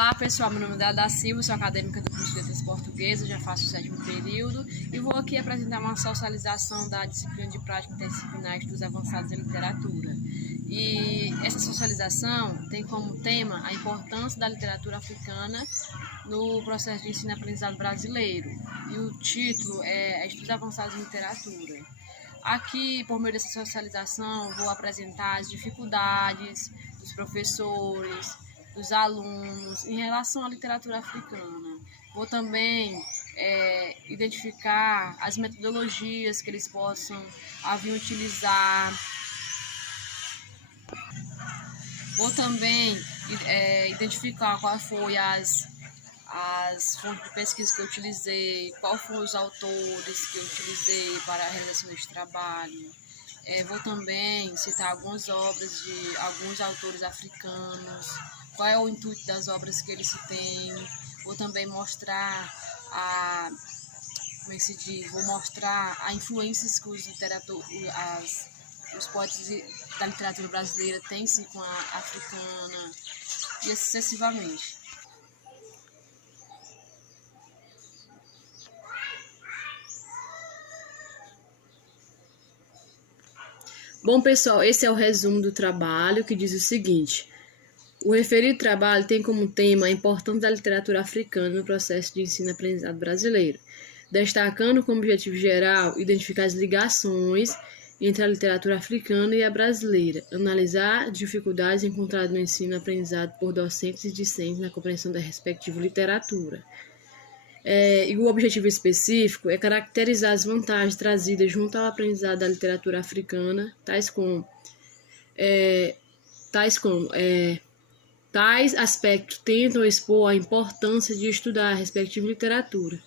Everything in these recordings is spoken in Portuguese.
Olá pessoal, meu nome é Dada Silva, sou acadêmica do curso de Letras Portuguesas, já faço o 7º período e vou aqui apresentar uma socialização da disciplina de prática interdisciplinar dos avançados em literatura. E essa socialização tem como tema a importância da literatura africana no processo de ensino-aprendizado brasileiro. E o título é Estudos Avançados em Literatura. Aqui, por meio dessa socialização, vou apresentar as dificuldades dos professores, dos alunos em relação à literatura africana. Vou também identificar as metodologias que eles possam vir utilizar. Vou também identificar qual foi as fontes de pesquisa que eu utilizei, quais foram os autores que eu utilizei para a realização deste trabalho. Vou também citar algumas obras de alguns autores africanos, qual é o intuito das obras que eles têm. Vou também mostrar vou mostrar a influências que os poetas da literatura brasileira têm com a africana e assim sucessivamente. Bom, pessoal, esse é o resumo do trabalho, que diz o seguinte: o referido trabalho tem como tema a importância da literatura africana no processo de ensino-aprendizado brasileiro, destacando como objetivo geral identificar as ligações entre a literatura africana e a brasileira, analisar dificuldades encontradas no ensino-aprendizado por docentes e discentes na compreensão da respectiva literatura. E o objetivo específico é caracterizar as vantagens trazidas junto ao aprendizado da literatura africana, tais aspectos tentam expor a importância de estudar a respectiva literatura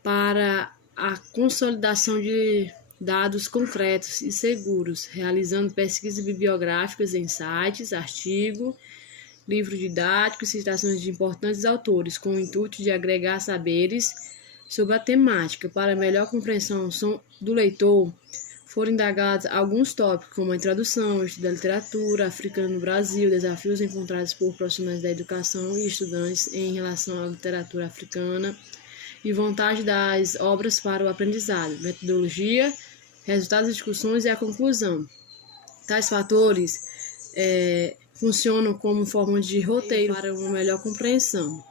para a consolidação de dados concretos e seguros, realizando pesquisas bibliográficas em sites, artigos, livros didáticos e citações de importantes autores, com o intuito de agregar saberes sobre a temática. Para melhor compreensão do leitor, foram indagados alguns tópicos, como a introdução, estudo da literatura africana no Brasil, desafios encontrados por profissionais da educação e estudantes em relação à literatura africana e vantagem das obras para o aprendizado, metodologia, resultados das discussões e a conclusão. Tais fatores funcionam como forma de roteiro para uma melhor compreensão.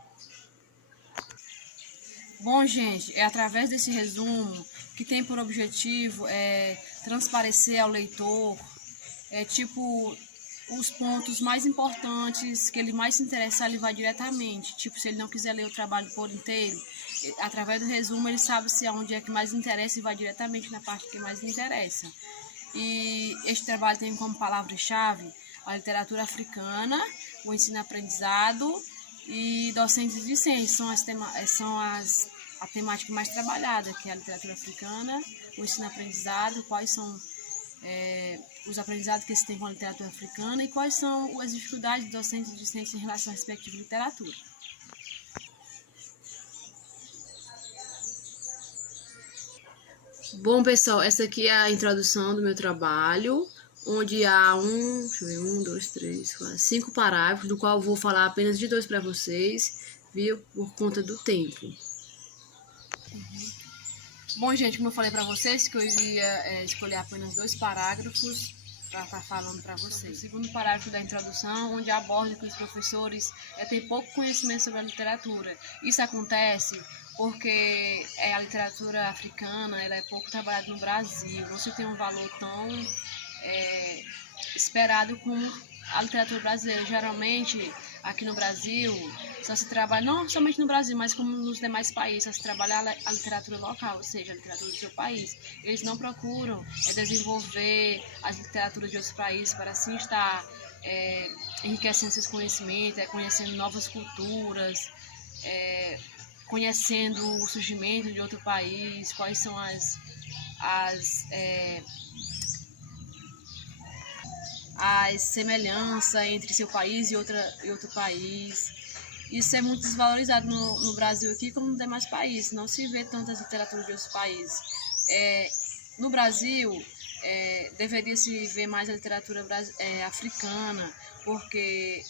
Bom, gente, é através desse resumo que tem por objetivo transparecer ao leitor os pontos mais importantes que ele mais se interessar, ele vai diretamente. Se ele não quiser ler o trabalho por inteiro, através do resumo ele sabe se aonde é que mais interessa e vai diretamente na parte que mais lhe interessa. E este trabalho tem como palavra-chave a literatura africana, o ensino-aprendizado e docentes e discentes. A temática mais trabalhada, que é a literatura africana, o ensino-aprendizado, quais são os aprendizados que se tem com a literatura africana e quais são as dificuldades dos docentes e discentes em relação à respectiva literatura. Bom, pessoal, essa aqui é a introdução do meu trabalho, onde há 5 parágrafos, do qual eu vou falar apenas de 2 para vocês, viu? Por conta do tempo. Bom, gente, como eu falei para vocês, que eu iria escolher apenas 2 parágrafos para estar falando para vocês. O segundo parágrafo da introdução, onde aborda que os professores têm pouco conhecimento sobre a literatura. Isso acontece porque a literatura africana ela é pouco trabalhada no Brasil, não se tem um valor tão esperado como a literatura brasileira. Geralmente, aqui no Brasil, só se trabalha, não somente no Brasil, mas como nos demais países, só se trabalha a literatura local, ou seja, a literatura do seu país. Eles não procuram desenvolver as literaturas de outros países para assim estar enriquecendo seus conhecimentos, conhecendo novas culturas, conhecendo o surgimento de outro país, quais são as semelhanças entre seu país e outro país. Isso é muito desvalorizado no Brasil aqui como nos demais países, não se vê tantas literaturas de outros países. No Brasil, deveria se ver mais a literatura africana, porque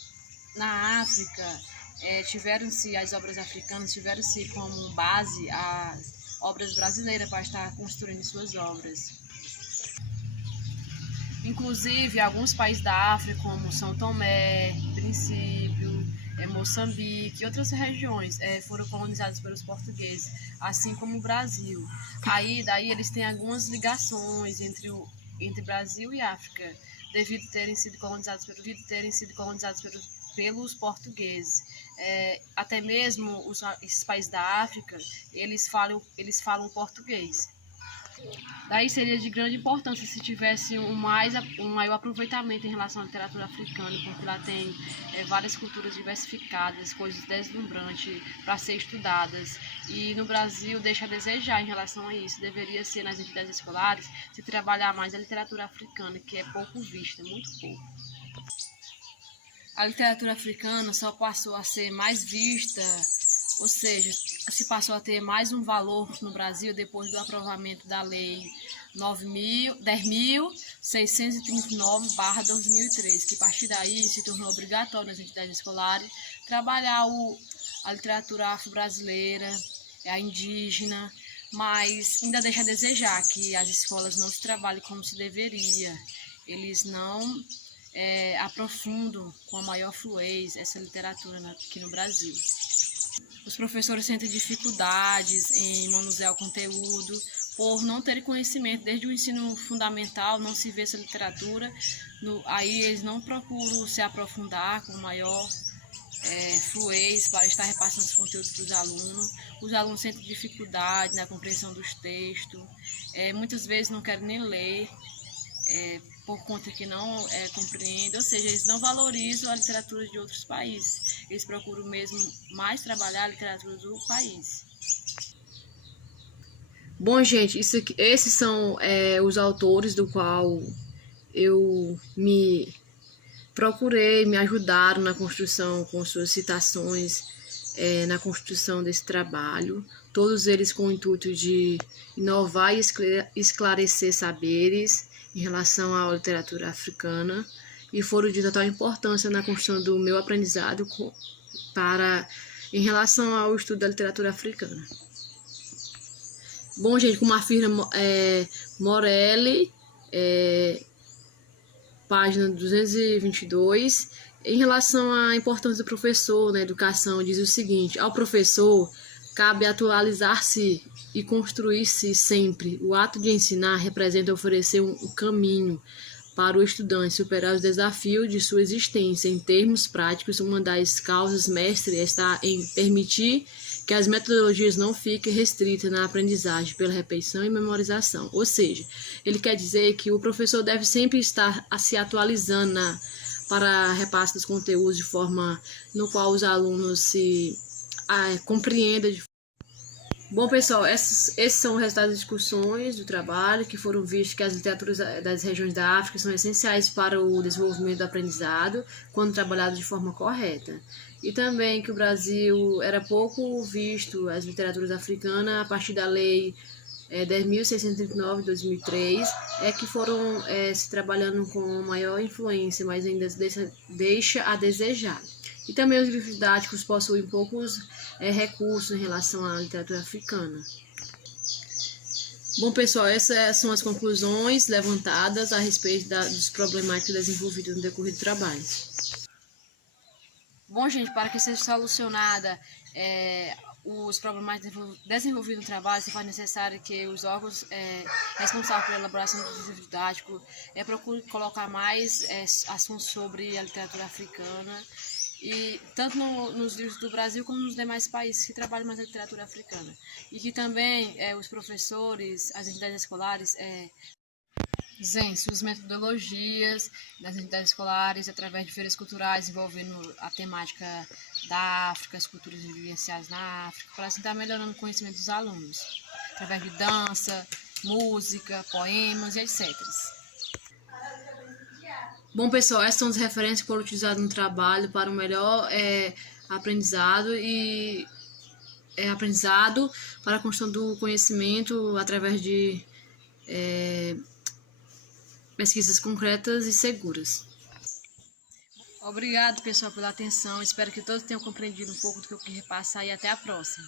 na África tiveram-se as obras africanas, tiveram-se como base as obras brasileiras para estar construindo suas obras. Inclusive, alguns países da África, como São Tomé, Princípio, Moçambique e outras regiões foram colonizadas pelos portugueses, assim como o Brasil. Daí eles têm algumas ligações entre Brasil e África, devido terem sido colonizados pelos portugueses. Até mesmo esses países da África, eles falam português. Daí seria de grande importância se tivesse um maior aproveitamento em relação à literatura africana, porque lá tem várias culturas diversificadas, coisas deslumbrantes para ser estudadas. E no Brasil deixa a desejar em relação a isso. Deveria ser nas entidades escolares se trabalhar mais a literatura africana, que é pouco vista, muito pouco. A literatura africana só passou a ser mais vista, ou seja, se passou a ter mais um valor no Brasil depois do aprovamento da Lei 10.639/2003, que a partir daí se tornou obrigatório nas entidades escolares trabalhar a literatura afro-brasileira, a indígena, mas ainda deixa a desejar que as escolas não se trabalhem como se deveria. Eles não aprofundam com a maior fluidez essa literatura aqui no Brasil. Os professores sentem dificuldades em manusear o conteúdo por não terem conhecimento. Desde o ensino fundamental não se vê essa literatura, aí eles não procuram se aprofundar com maior fluidez para estar repassando os conteúdos para os alunos. Os alunos sentem dificuldade na compreensão dos textos, muitas vezes não querem nem ler, por conta que não compreendem, ou seja, eles não valorizam a literatura de outros países, eles procuram mesmo mais trabalhar a literatura do país. Bom, gente, esses são os autores do qual eu me ajudaram na construção, com suas citações, na construção desse trabalho, todos eles com o intuito de inovar e esclarecer saberes em relação à literatura africana, e foram de total importância na construção do meu aprendizado em relação ao estudo da literatura africana. Bom, gente, como afirma Morelli, página 222, em relação à importância do professor na educação, diz o seguinte: ao professor cabe atualizar-se e construir-se sempre. O ato de ensinar representa oferecer um caminho para o estudante superar os desafios de sua existência. Em termos práticos, uma das causas mestres está em permitir que as metodologias não fiquem restritas na aprendizagem pela repetição e memorização. Ou seja, ele quer dizer que o professor deve sempre estar se atualizando para repasse dos conteúdos de forma no qual os alunos se compreendam. Bom, pessoal, esses são os resultados das discussões do trabalho, que foram vistos que as literaturas das regiões da África são essenciais para o desenvolvimento do aprendizado, quando trabalhado de forma correta. E também que o Brasil era pouco visto, as literaturas africanas, a partir da Lei 10.639 de 2003, que foram se trabalhando com maior influência, mas ainda deixa a desejar. E também os livros didáticos possuem poucos recursos em relação à literatura africana. Bom, pessoal, essas são as conclusões levantadas a respeito dos problemáticas desenvolvidas no decorrer do trabalho. Bom, gente, para que seja solucionada os problemas desenvolvidos no trabalho, se for necessário que os órgãos responsáveis pela elaboração do livro didático procurem colocar mais assuntos sobre a literatura africana, e tanto nos livros do Brasil como nos demais países que trabalham mais a literatura africana. E que também os professores, as entidades escolares, usem suas metodologias nas entidades escolares através de feiras culturais envolvendo a temática da África, as culturas vivenciadas na África, para assim estar melhorando o conhecimento dos alunos, através de dança, música, poemas e etc. Bom, pessoal, essas são as referências que foram utilizadas no trabalho para um melhor aprendizado para a construção do conhecimento através de pesquisas concretas e seguras. Obrigado, pessoal, pela atenção. Espero que todos tenham compreendido um pouco do que eu quis repassar e até a próxima.